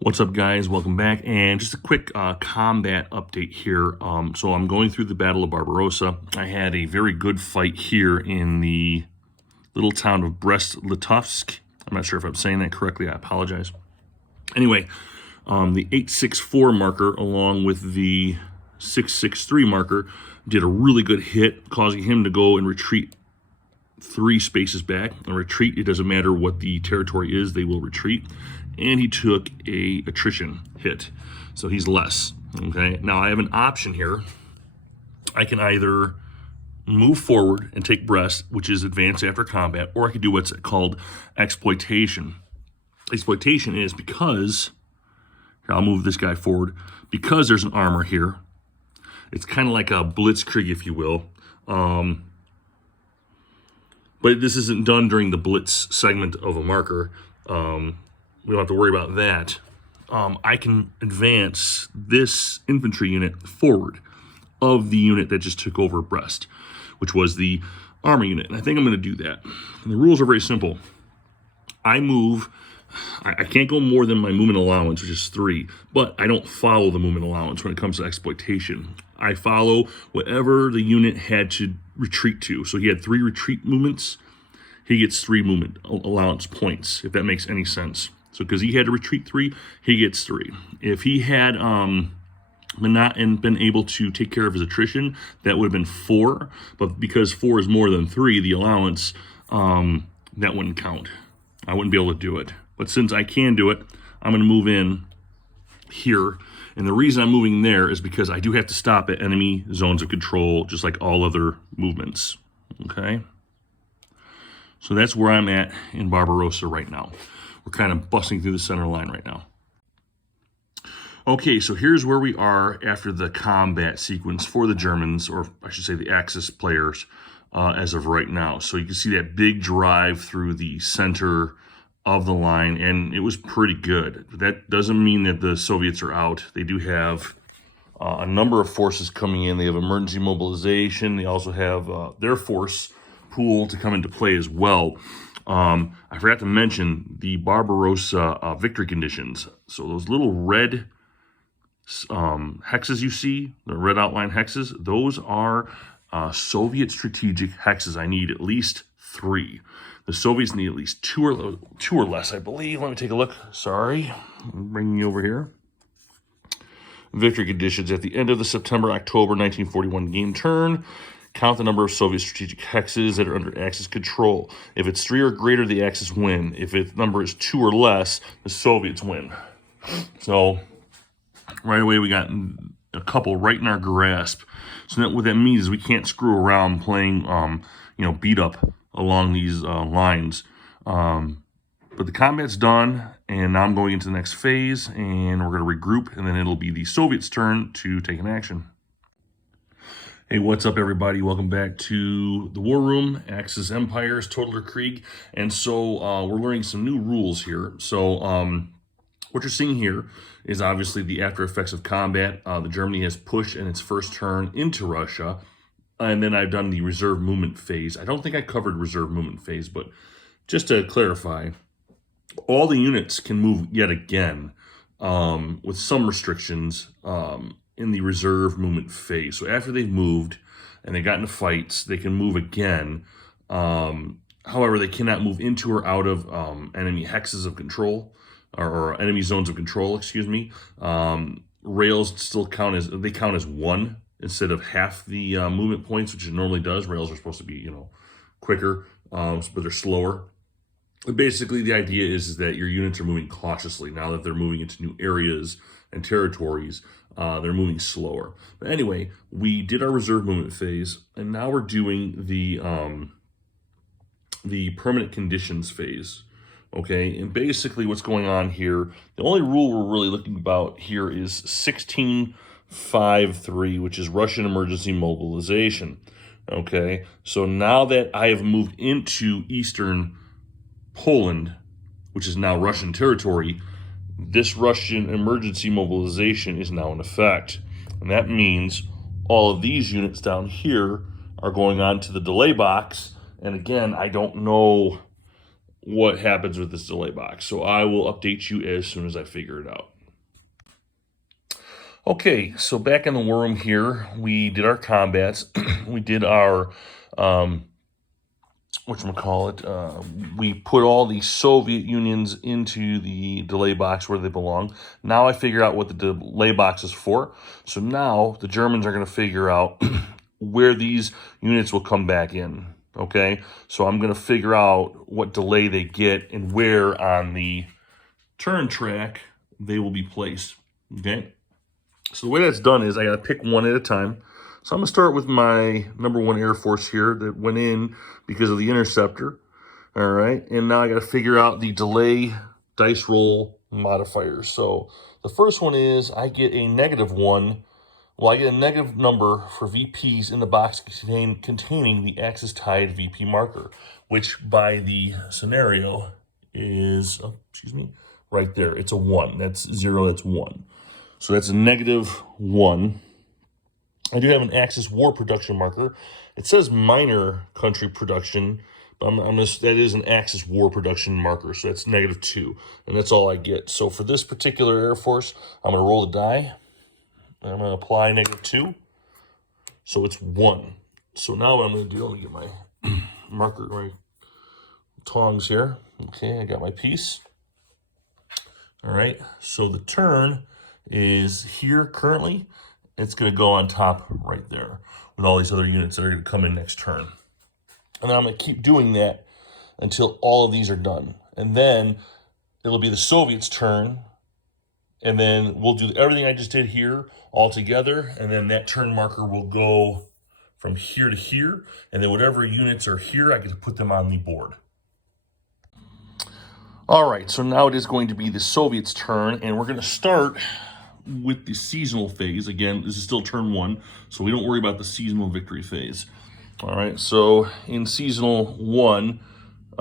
What's up, guys? Welcome back. And just a quick combat update here. So I'm going through the Battle of Barbarossa. I had a very good fight here in the little town of Brest-Litovsk. I'm not sure if I'm saying that correctly. I apologize. Anyway, the 864 marker along with the 663 marker did a really good hit, causing him to go and retreat 3 spaces back. A retreat, it doesn't matter what the territory is, they will retreat. And he took a attrition hit, so he's less. Okay, now I have an option here. I can either move forward and take Brest, which is advance after combat, or I could do what's called exploitation. Exploitation is because, here, I'll move this guy forward, because there's an armor here. It's kind of like a blitzkrieg, if you will. But this isn't done during the blitz segment of a marker. We don't have to worry about that. I can advance this infantry unit forward of the unit that just took over Brest, which was the armor unit. And I think I'm going to do that. And the rules are very simple. I can't go more than my movement allowance, which is 3, but I don't follow the movement allowance when it comes to exploitation. I follow whatever the unit had to retreat to. So he had 3 retreat movements. He gets 3 movement allowance points, if that makes any sense. So because he had to retreat 3, he gets 3. If he had been able to take care of his attrition, that would have been 4. But because 4 is more than 3, the allowance, that wouldn't count. I wouldn't be able to do it. But since I can do it, I'm going to move in here. And the reason I'm moving there is because I do have to stop at enemy zones of control, just like all other movements. Okay? So that's where I'm at in Barbarossa right now. We're kind of busting through the center line right now. Okay, so here's where we are after the combat sequence for the Germans, or I should say the Axis players, as of right now. So you can see that big drive through the center of the line, and it was pretty good. That doesn't mean that the Soviets are out. They do have a number of forces coming in. They have emergency mobilization. They also have their force pool to come into play as well. I forgot to mention the Barbarossa victory conditions. So those little red hexes you see, the red outline hexes, those are Soviet strategic hexes. I need at least 3. The Soviets need at least 2 or less, I believe. Let me take a look. Sorry, I'm bringing you over here. Victory conditions at the end of the September-October 1941 game turn. Count the number of Soviet strategic hexes that are under Axis control. If it's 3 or greater, the Axis win. If the number is 2 or less, the Soviets win. So right away we got a couple right in our grasp. So what that means is we can't screw around playing, beat up along these lines. But the combat's done, and now I'm going into the next phase, and we're going to regroup, and then it'll be the Soviets' turn to take an action. Hey, what's up, everybody? Welcome back to the War Room, Axis Empires, Total Krieg. And so we're learning some new rules here. So what you're seeing here is obviously the after effects of combat. The Germany has pushed in its first turn into Russia. And then I've done the reserve movement phase. I don't think I covered reserve movement phase, but just to clarify, all the units can move yet again with some restrictions in the reserve movement phase. So after they've moved and they got into fights, they can move again. However, they cannot move into or out of enemy hexes of control, or enemy zones of control, excuse me. Rails still count as 1 instead of half the movement points, which it normally does. Rails are supposed to be, quicker, but they're slower. But basically, the idea is that your units are moving cautiously. Now that they're moving into new areas and territories, they're moving slower. But anyway, we did our reserve movement phase, and now we're doing the permanent conditions phase. Okay, and basically what's going on here, the only rule we're really looking about here is 1653, which is Russian emergency mobilization. Okay, so now that I have moved into eastern Poland, which is now Russian territory, this Russian emergency mobilization is now in effect. And that means all of these units down here are going on to the delay box. And again, I don't know what happens with this delay box. So I will update you as soon as I figure it out. Okay, so back in the war room here, we did our combats. We did our, whatchamacallit, we put all the Soviet Unions into the delay box where they belong. Now I figure out what the delay box is for. So now the Germans are going to figure out where these units will come back in. Okay, so I'm going to figure out what delay they get and where on the turn track they will be placed. Okay, so the way that's done is I got to pick one at a time. So I'm going to start with my #1 Air Force here that went in because of the interceptor. All right, and now I got to figure out the delay dice roll modifiers. So the first one is I get a -1. Well, I get a negative number for VPs in the box containing the axis tied VP marker, which by the scenario is, right there. It's a 1. That's 0, that's 1. So that's a -1. I do have an Axis war production marker. It says minor country production, but that is an Axis war production marker, so that's -2, and that's all I get. So for this particular Air Force, I'm going to roll the die, and I'm going to apply -2, so it's 1. So now what I'm going to do, I'm going to get my marker, my tongs here. Okay, I got my piece. All right, so the turn is here currently. It's going to go on top right there with all these other units that are going to come in next turn. And then I'm going to keep doing that until all of these are done. And then it'll be the Soviets' turn. And then we'll do everything I just did here all together. And then that turn marker will go from here to here. And then whatever units are here, I get to put them on the board. All right, so now it is going to be the Soviets' turn. And we're going to start with the seasonal phase. Again, this is still turn 1, so we don't worry about the seasonal victory phase. All right, so in seasonal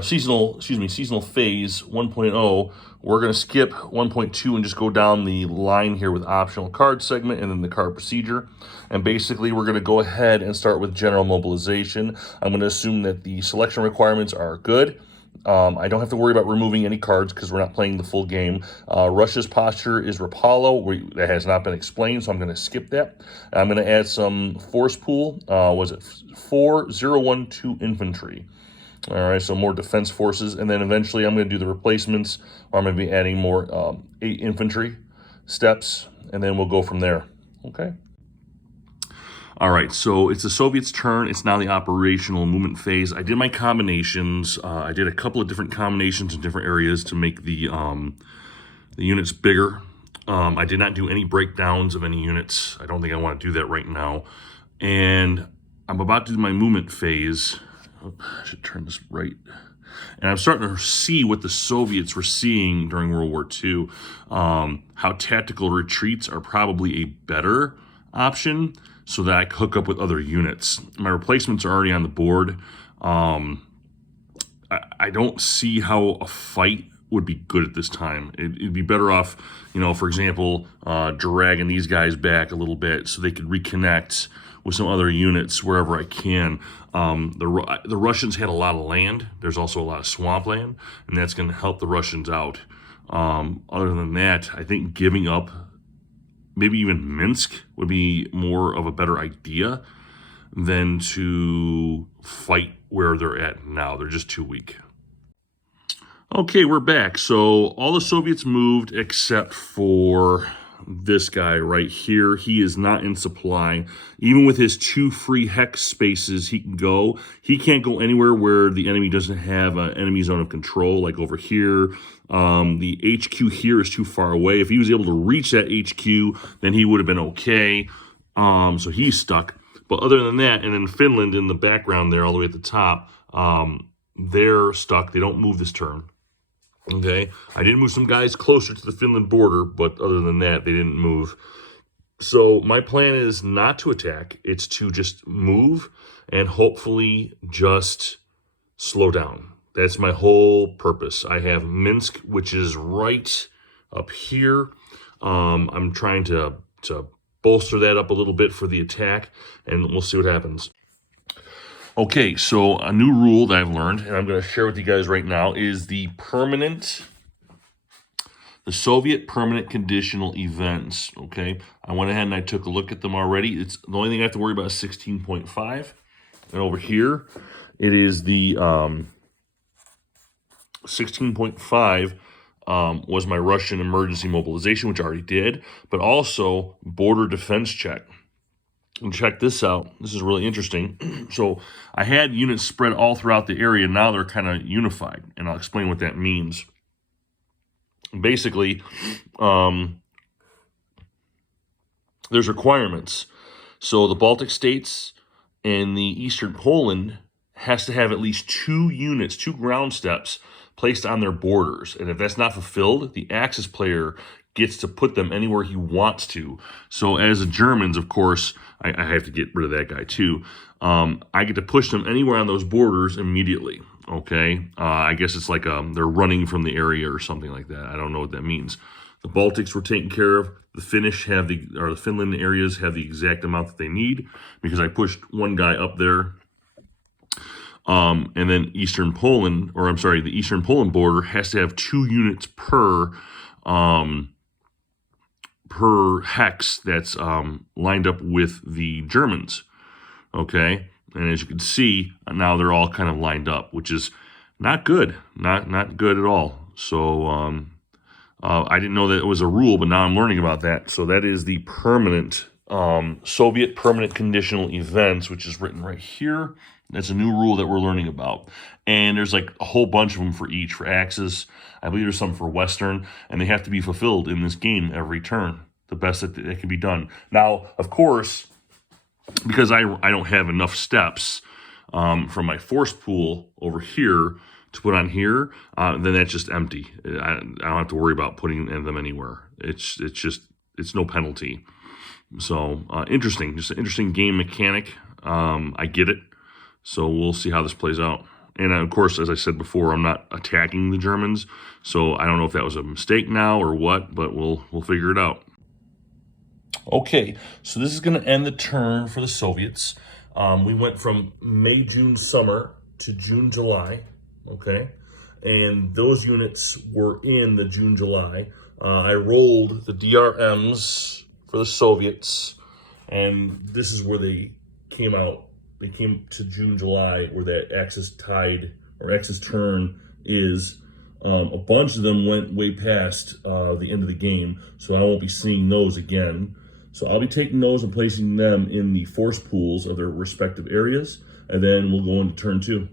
phase 1.0, we're going to skip 1.2 and just go down the line here with optional card segment and then the card procedure. And basically, we're going to go ahead and start with general mobilization. I'm going to assume that the selection requirements are good. I don't have to worry about removing any cards because we're not playing the full game. Russia's posture is Rapallo. That has not been explained, so I'm going to skip that. I'm going to add some force pool. Was it 4012 infantry? All right, so more defense forces. And then eventually I'm going to do the replacements. I'm going to be adding more 8 infantry steps, and then we'll go from there. Okay. All right, so it's the Soviets' turn. It's now the operational movement phase. I did my combinations. I did a couple of different combinations in different areas to make the units bigger. I did not do any breakdowns of any units. I don't think I want to do that right now. And I'm about to do my movement phase. Oh, I should turn this right. And I'm starting to see what the Soviets were seeing during World War II. How tactical retreats are probably a better option, so that I hook up with other units. My replacements are already on the board. I don't see how a fight would be good at this time. It'd be better off, for example, dragging these guys back a little bit so they could reconnect with some other units wherever I can. The Russians had a lot of land. There's also a lot of swampland, and that's going to help the Russians out. Other than that, I think giving up maybe even Minsk would be more of a better idea than to fight where they're at now. They're just too weak. Okay, we're back. So all the Soviets moved except for this guy right here. He is not in supply. Even with his 2 free hex spaces, he can go. He can't go anywhere where the enemy doesn't have an enemy zone of control, like over here. The HQ here is too far away. If he was able to reach that HQ, then he would have been okay. So he's stuck. But other than that, and then Finland in the background there, all the way at the top, they're stuck. They don't move this turn. Okay, I did move some guys closer to the Finland border, but other than that, they didn't move. So my plan is not to attack. It's to just move and hopefully just slow down. That's my whole purpose. I have Minsk, which is right up here. I'm trying to bolster that up a little bit for the attack, and we'll see what happens. Okay, so a new rule that I've learned, and I'm going to share with you guys right now, is the Soviet permanent conditional events. Okay, I went ahead and I took a look at them already. It's the only thing I have to worry about is 16.5, and over here it is the 16.5 was my Russian emergency mobilization, which I already did, but also border defense check. And check this out. This is really interesting. So I had units spread all throughout the area. Now they're kind of unified, and I'll explain what that means. Basically, there's requirements. So the Baltic states and the Eastern Poland has to have at least 2 units, 2 ground steps placed on their borders. And if that's not fulfilled, the Axis player gets to put them anywhere he wants to. So as the Germans, of course, I have to get rid of that guy too. I get to push them anywhere on those borders immediately. Okay, I guess it's like they're running from the area or something like that. I don't know what that means. The Baltics were taken care of. The the Finland areas have the exact amount that they need because I pushed one guy up there. And then the Eastern Poland border has to have 2 units per hex that's lined up with the Germans. Okay, and as you can see, now they're all kind of lined up, which is not good, not good at all. So I didn't know that it was a rule, but now I'm learning about that. So that is the permanent Soviet permanent conditional events, which is written right here. That's a new rule that we're learning about. And there's like a whole bunch of them for each. For Axis, I believe there's some for Western, and they have to be fulfilled in this game every turn, the best that can be done. Now, of course, because I don't have enough steps from my force pool over here to put on here, then that's just empty. I don't have to worry about putting them anywhere. It's no penalty. So interesting, just an interesting game mechanic. I get it. So we'll see how this plays out. And of course, as I said before, I'm not attacking the Germans. So I don't know if that was a mistake now or what, but we'll figure it out. Okay, so this is going to end the turn for the Soviets. We went from May, June, summer to June, July. Okay, and those units were in the June, July. I rolled the DRMs for the Soviets, and this is where they came out. They came to June, July, where that Axis tide or Axis turn is. A bunch of them went way past the end of the game, so I won't be seeing those again. So I'll be taking those and placing them in the force pools of their respective areas, and then we'll go into turn 2.